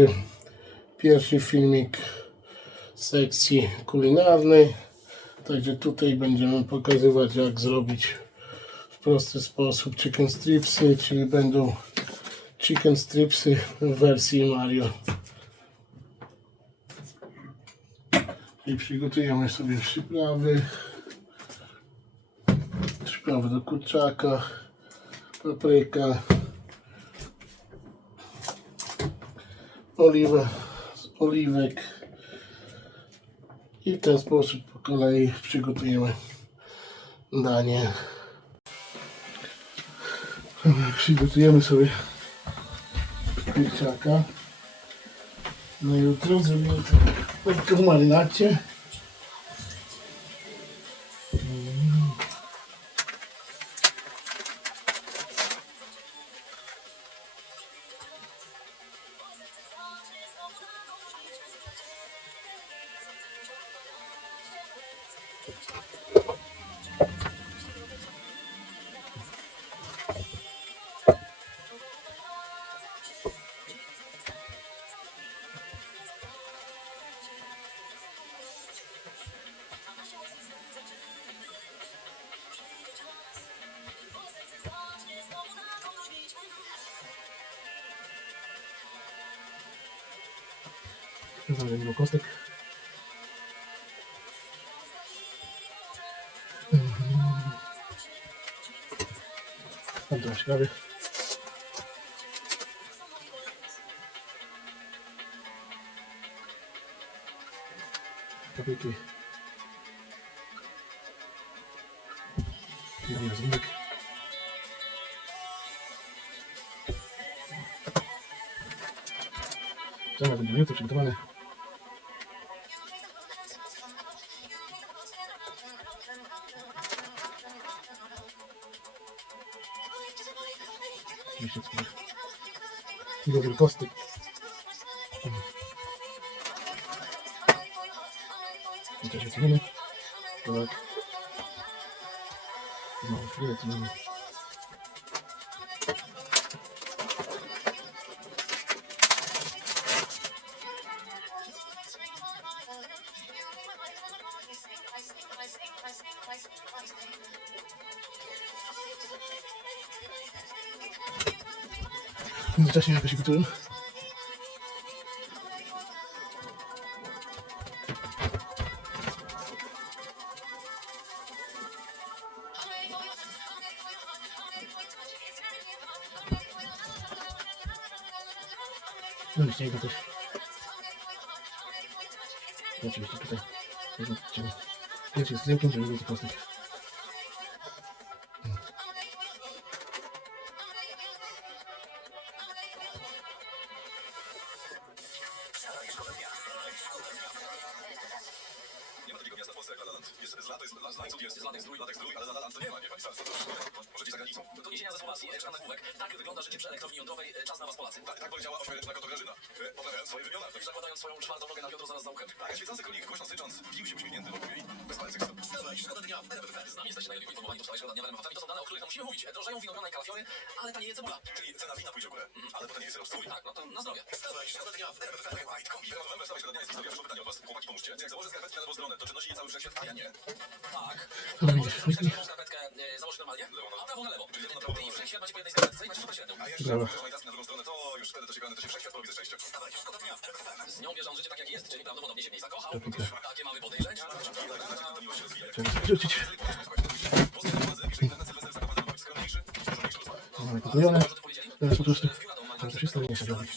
będzie pierwszy filmik z sekcji kulinarnej. Także tutaj będziemy pokazywać, jak zrobić w prosty sposób chicken stripsy, czyli będą chicken stripsy w wersji Mario. I przygotujemy sobie przyprawy do kurczaka, papryka, oliwek i w ten sposób po kolei przygotujemy danie. Przygotujemy sobie kurczaka na jutro. Zrobimy to w marynacie. Zrobimy kostek. Tam trochę śprawy. Papryki. I rozumik. Cały będzie jutro przygotowany. I dobry kostek. I też wycinamy. Tak. Znowu chwilę cinamy. W międzyczasie jakoś gotuję. No i śnieg też. I oczywiście tutaj pierwszy z kremkiem, żeby był to kostek. Nie ma takiego miasta w Polsce jak La La Land. Jest z La, to jest Lańców, jest Latek Zdrój, ale La La Land to nie ma, nie pani salsa. Możecie za granicą. Doniesienia ze Słowacji, czka na główek. Tak wygląda życie przy elektrowni jądrowej. Czas na was, Polacy. Tak powiedziała ośmioręczna Kotograżyna, poprawiając swoje wymiona. Już zakładając swoją czwartą nogę na biodro zaraz za uchem. Tak, a świecący królik, głośno sycząc, wbił się uśmiechnięty wokół jej bez palec seksu. Wstawaj, szkoda dnia w RMF FM. Z nami jesteście najlepiej poinformowani, to wstawaj, szkoda dnia w RMF FM. To są dane, o których musimy mówić. Drożeją winogrona i kalafiory, ale tanieje cebula. Czyli cena wina pójdzie w górę, ale potem jest syrop Tak, no to na zdrowie. Wstawaj, szkoda dnia w RMF FM. White, kombi, RMF, wstawaj, szkoda dnia jest historia. Przyszło pytanie od was. Chłopaki, pomóżcie. Czy jak założę skarpetkę na lewą stronę, to czy nosi je cały wszechświat, a ja nie? Tak. Lewą skarpetkę założyć normalnie, a prawą na lewo. Ty i wszechświat macie po jednej skarpetce i macie super średnią. A jeszcze, jak majtacki na drugą stronę, to już wtedy to się to się wszechświat porobi ze szczęścia. Wstawaj, szkoda dnia w RMF FM. Z nią wierzą życie tak jak jest, czyli prawdopodobnie się w niej zakochał. Takie mamy podejrzeć. To miłość się rozwija. Rzucić. Skromniejszy, Mamy pokrojone. Teraz po prostu tam coś jest, to nie się robi.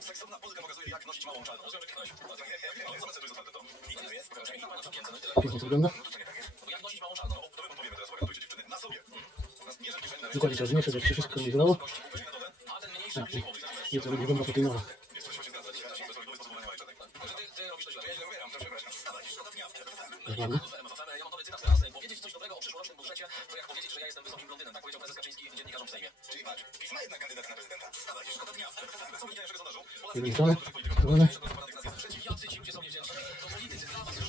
seksowna Polka pokazuje, jak nosić małą czarną. Ale zobacz, co to jest otwarte to. Pięknie to wygląda. Jak nosić małą czarną? To my wam powiemy teraz, orientujcie dziewczyny na sobie. Nie, że kieszeni na Dokładnie trzeba zmieniać, żeby się wszystko organizowało. A ten mniejszy Tak, i to wygląda proteinowa. Ładnie. Ja mam tobie cytat teraz. Powiedzieć coś dobrego o przyszłorocznym budżecie, to jak powiedzieć, że ja jestem wysokim blondynem. Tak powiedział prezes Kaczyński dziennikarzom w Sejmie. Czyli patrz, PiS ma jednak kandydata na prezydenta. Wstawaj, szkoda dnia. Co wynika naszego sondażu? Wyliczone. Wyliczone. Jacy ci ludzie są niewdzięczni? To politycy dla was już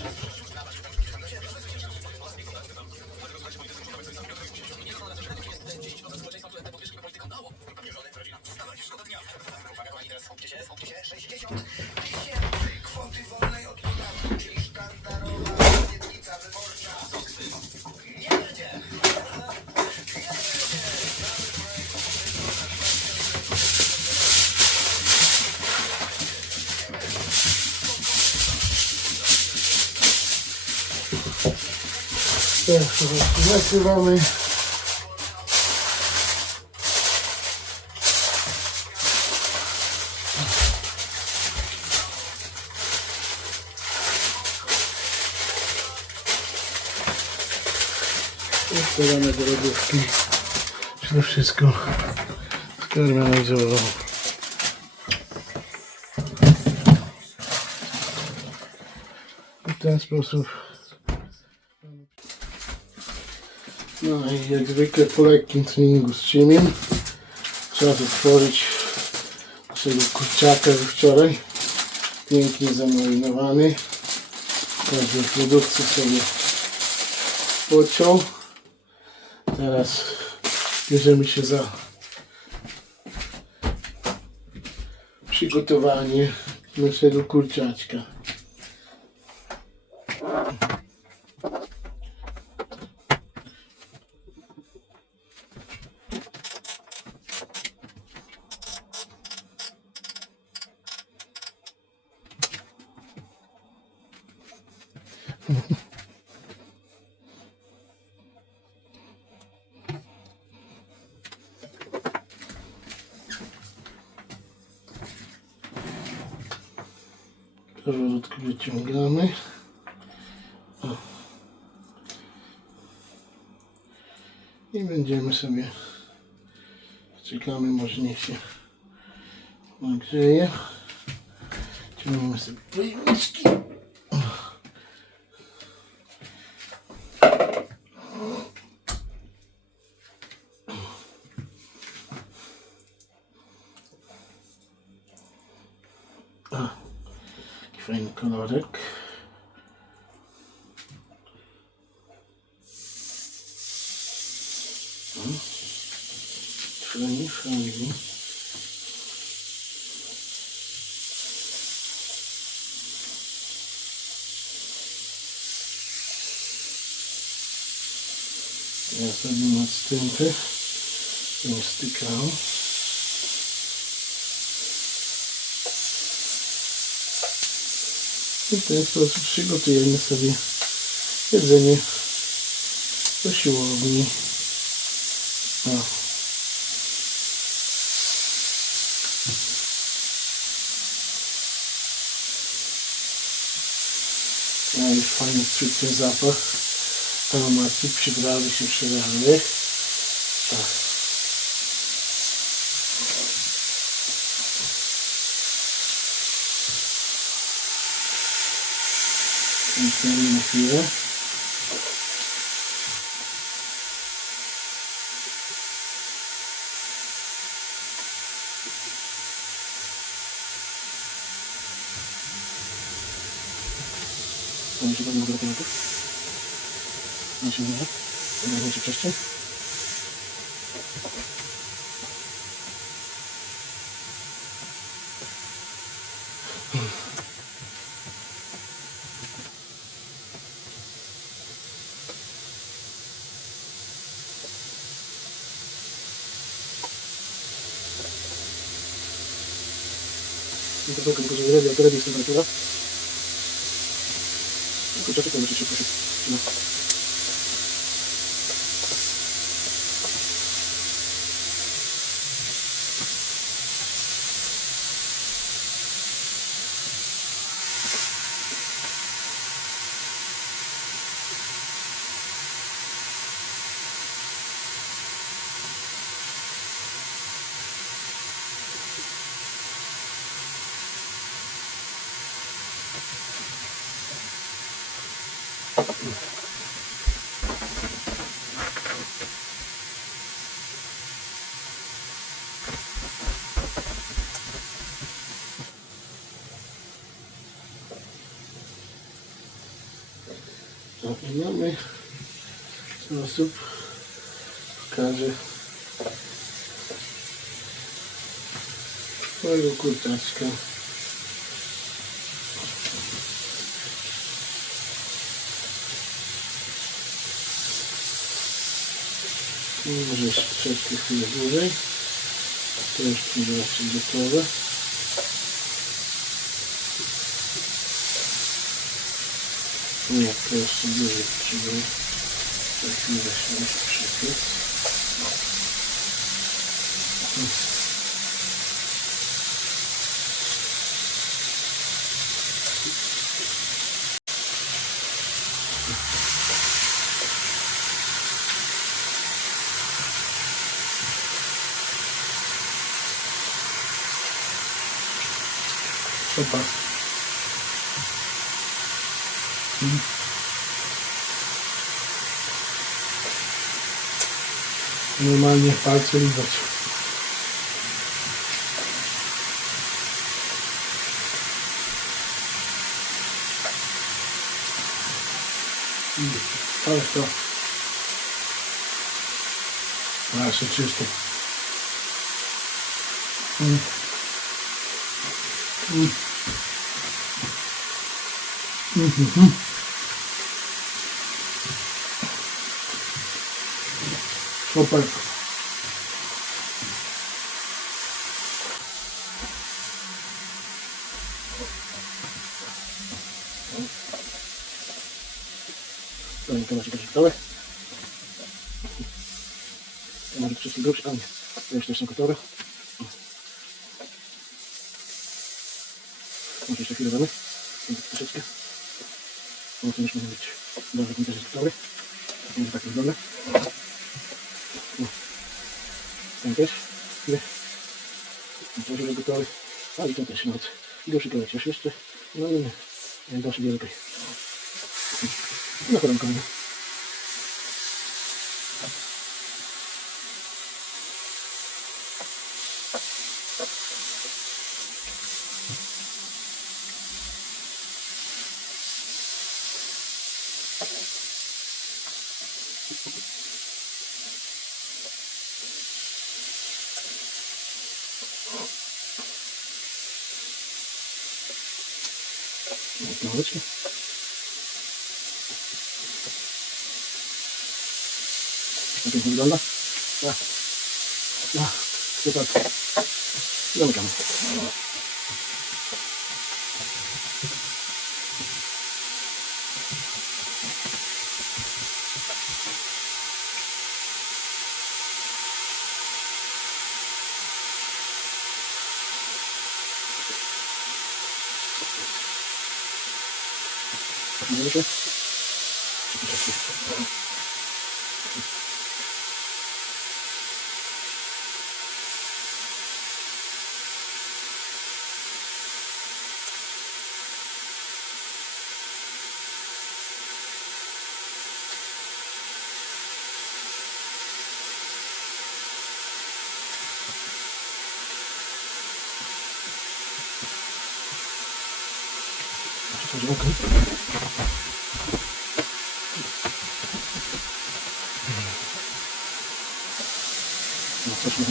nie zastanawiam się, jest 10% społeczeństwa, które te podwyżki politykom dało. Nie żony, rodzina. Wstawaj, szkoda dnia. Uwaga, kochani, teraz skupcie się, 60 000 kwoty wolnej od podatku, czyli sztandarowa obietnica wyborcza. Nie będzie! Teraz to nakrywamy. Wkładamy do lodówki. To wszystko skarmelizowało. W ten sposób. No i jak zwykle po lekkim treningu z ciemiem trzeba otworzyć naszego kurczaka z wczoraj. Pięknie zamarynowany. Każdy w lodówce sobie pociął. Teraz bierzemy się za przygotowanie naszego kurczaczka. Powolutku wyciągamy. O. I będziemy sobie czekamy, może niech się nagrzeje. Ciągniemy sobie pojemniczki. Fajny kolorek. Fajnie, fajnie. Ja sobie odstępy nie stykało. I w ten sposób przygotujemy sobie jedzenie do siłowni. O. No i fajny cudny zapach aromaty, przyprawy się przydały. Zamkniemy na chwilę. Mamy się pewnie do tematu. Na się nie. Będę się wcześniej. I to tylko żeby to jest temperatura. Tylko czekaj, muszę szybko się wcina. Mamy sposób, pokażę Mojego kurczaczka. Może jeszcze troszeczkę chwilę dłużej. To już będzie raczej gotowe. Nie, to jeszcze dłużej potrzebuję. Za chwilę się musi przypiec. Super. Normalnie palce lizać. Ale to. Nasze czyste. Super. To macie też gotowe. To może wszystkie grubsze, a nie. To już też są gotowe. Może jeszcze chwilę damy. Troszeczkę. No to już może być. Dobrze, ten też jest gotowy. Może tak wygląda. Ten też. Nie. To już jest gotowy. A i to też nawet. I gorszy kawałek jeszcze. No i nie. Dosyć wielkiej. Na koronkę. Małeczki. Jak to wygląda? Super. Zamykamy. Dobrze. No, coś mi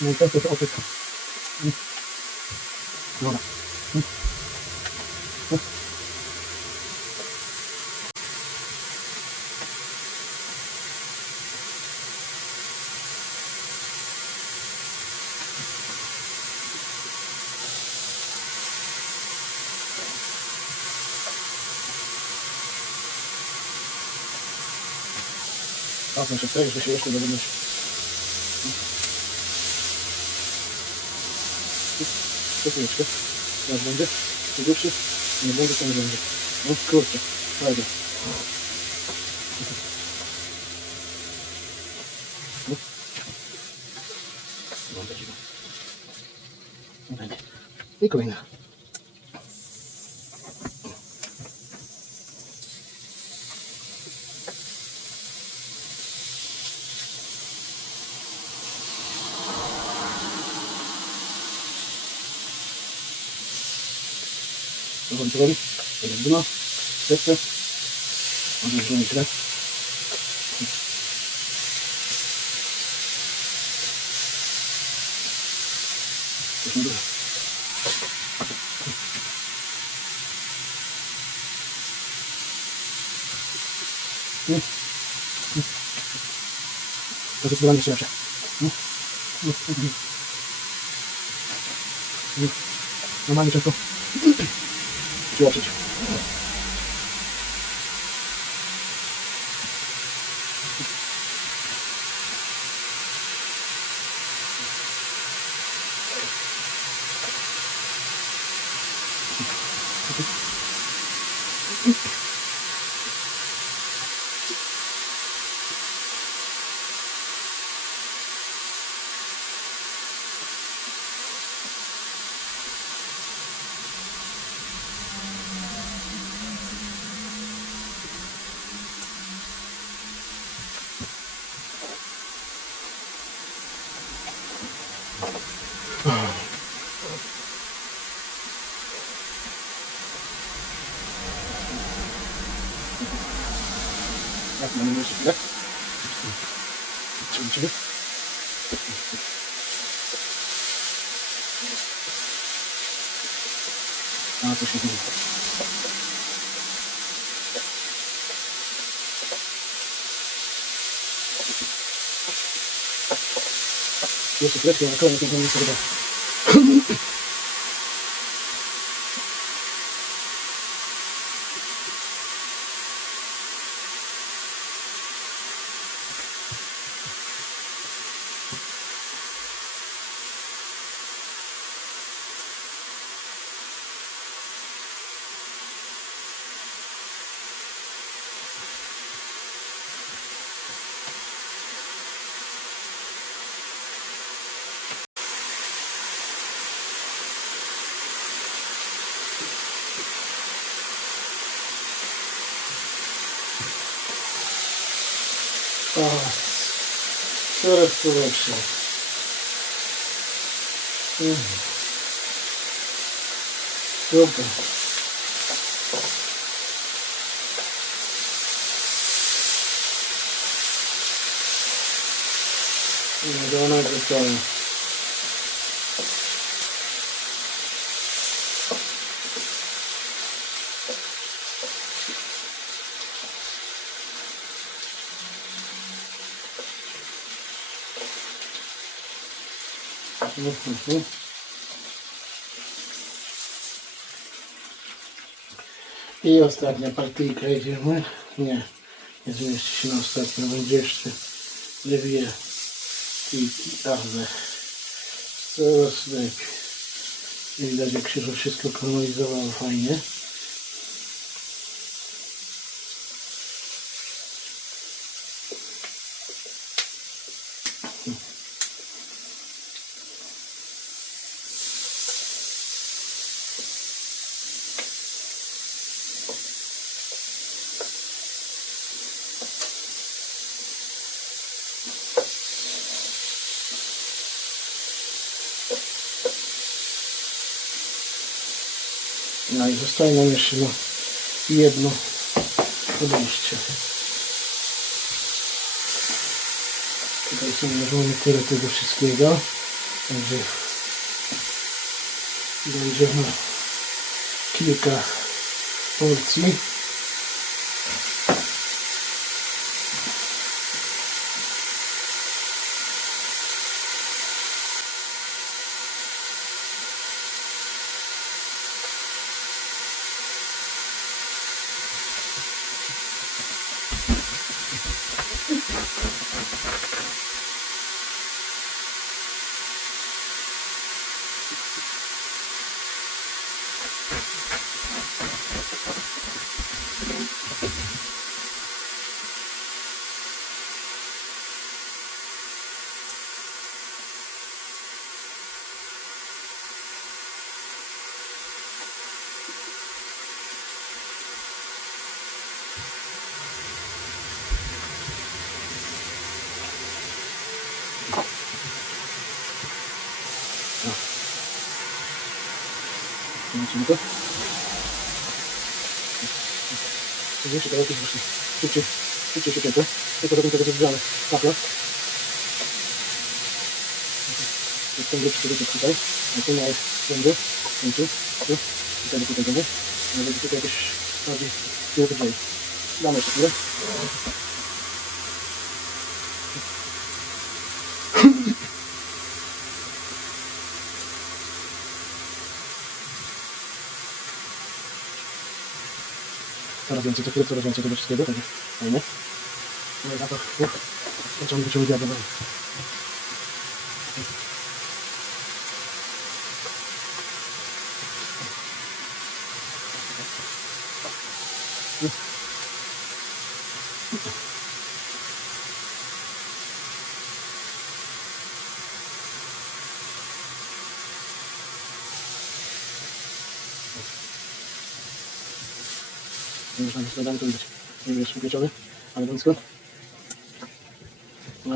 no i to jest opyk. Dobra. A proszę, tutaj żeby się jeszcze dowiedzieć. To chwileczkę. Teraz będzie. Grubszy. Nie będzie, to nie będzie. No kurczę. Fajnie. No to dziwne. No będzie. I kolejna. Powoli, powoli. Teraz dno. Jeszcze. Odłożymy tyle. Coś na górę. To zdecydowanie jeszcze lepsze. Normalnie często przyłączyć. Tak, mamy jeszcze chwilę. Trzymaj ciebie. A, coś nie chodzi. Jeszcze chwileczkę, na koniec nie sobie da. Coraz to lepsze. Super. Ona gotowa. I ostatnia partyjka jedziemy. Nie zmieści się na ostatnią, będzie jeszcze dwie tyjki, ale coraz lepiej. Widać, jak się to wszystko kanalizowało fajnie. No i zostaje nam jeszcze jedno podejście. Tutaj są nałożone tyle tego wszystkiego. Także będzie kilka porcji. Zobaczymy to. Widzicie, to jakieś właśnie szybciej się pięte. Tylko do tego jest zgrzane. Kafla. Jest ten grubszy wyciek tutaj. A tu małe będzie. Tu. Tutaj będzie. Będzie tutaj jakieś bardziej tyłu wydzieli. Damy jeszcze chwilę. Coraz więcej, co chwilę coraz więcej tego wszystkiego, także fajnie. No i zapach, zacząłem być uwiadamiany. Już nam składamy, to widać. Nie jest upieczony, ale blisko.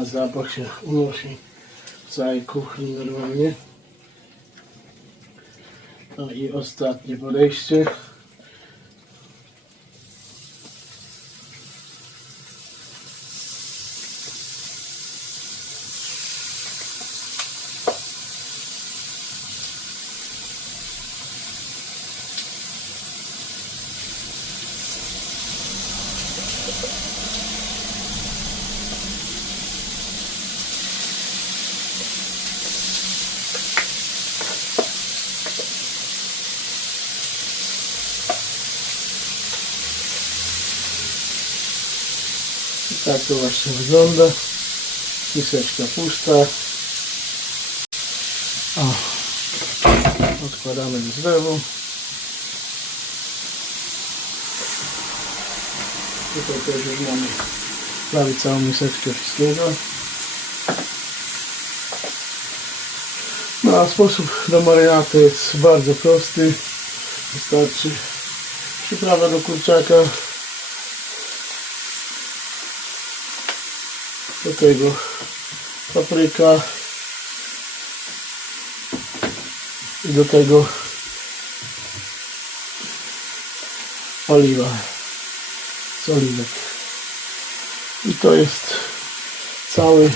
A zapach się unosi w całej kuchni normalnie. No i ostatnie podejście. Tak to właśnie wygląda. Miseczka pusta. O. Odkładamy z lewu. Tutaj też już mamy prawie całą miseczkę wszystkiego. No a sposób do marynaty jest bardzo prosty. Wystarczy przyprawa do kurczaka. Do tego papryka i do tego oliwa z oliwek. I to jest cały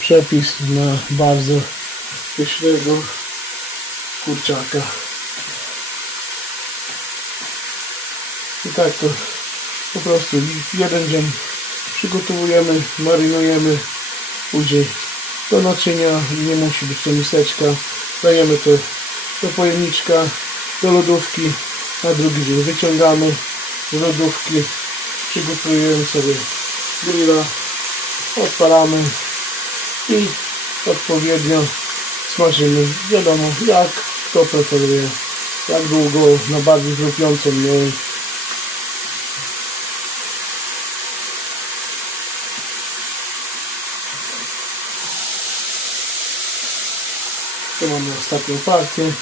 przepis na bardzo pysznego kurczaka. I tak to po prostu w jeden dzień przygotowujemy, marynujemy, później do naczynia, nie musi być to miseczka, dajemy to do pojemniczka, do lodówki, na drugi dzień wyciągamy z lodówki, przygotujemy sobie grilla, odpalamy i odpowiednio smażymy. Wiadomo jak kto preferuje, jak długo, na bardziej chrupiącą mniej. Tu mamy ostatnią partię.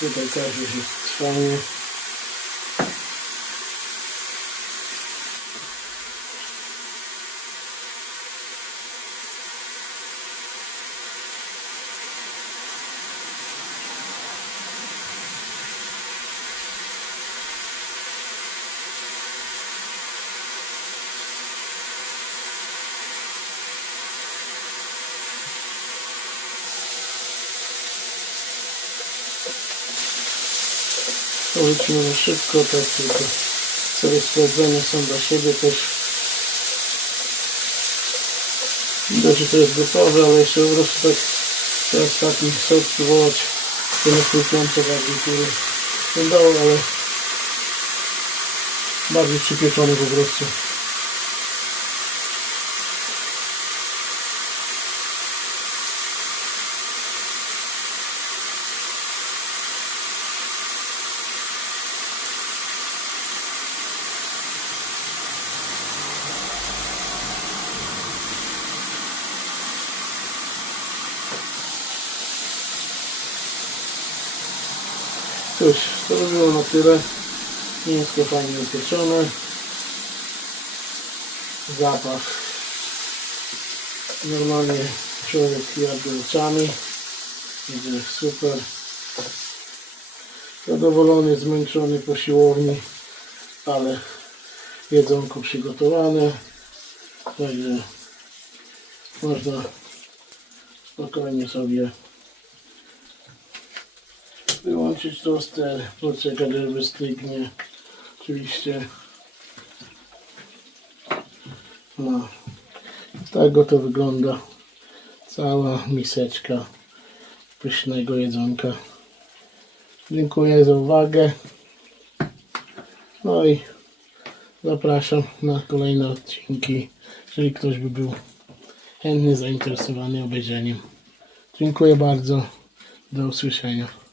Tutaj też już jest fajnie. To lecimy na szybko, tak tylko sobie sprawdzenia są dla siebie też. Widać, że to jest gotowe, ale jeszcze po prostu tak teraz taki sos spróbować, to na krótkiące bardziej, który wyglądało, ale bardziej przypieczony po prostu. Cóż, to by było na tyle. Mięsko fajnie upieczone. zapach. Normalnie człowiek jadł oczami. Idzie super. Zadowolony, zmęczony po siłowni, ale jedzonko przygotowane. Także można spokojnie sobie wyłączyć toster, poczekać, aż wystygnie. Oczywiście no, tak oto wygląda cała miseczka pysznego jedzonka. Dziękuję za uwagę. No i zapraszam na kolejne odcinki, jeżeli ktoś by był chętny, zainteresowany obejrzeniem. Dziękuję bardzo. Do usłyszenia.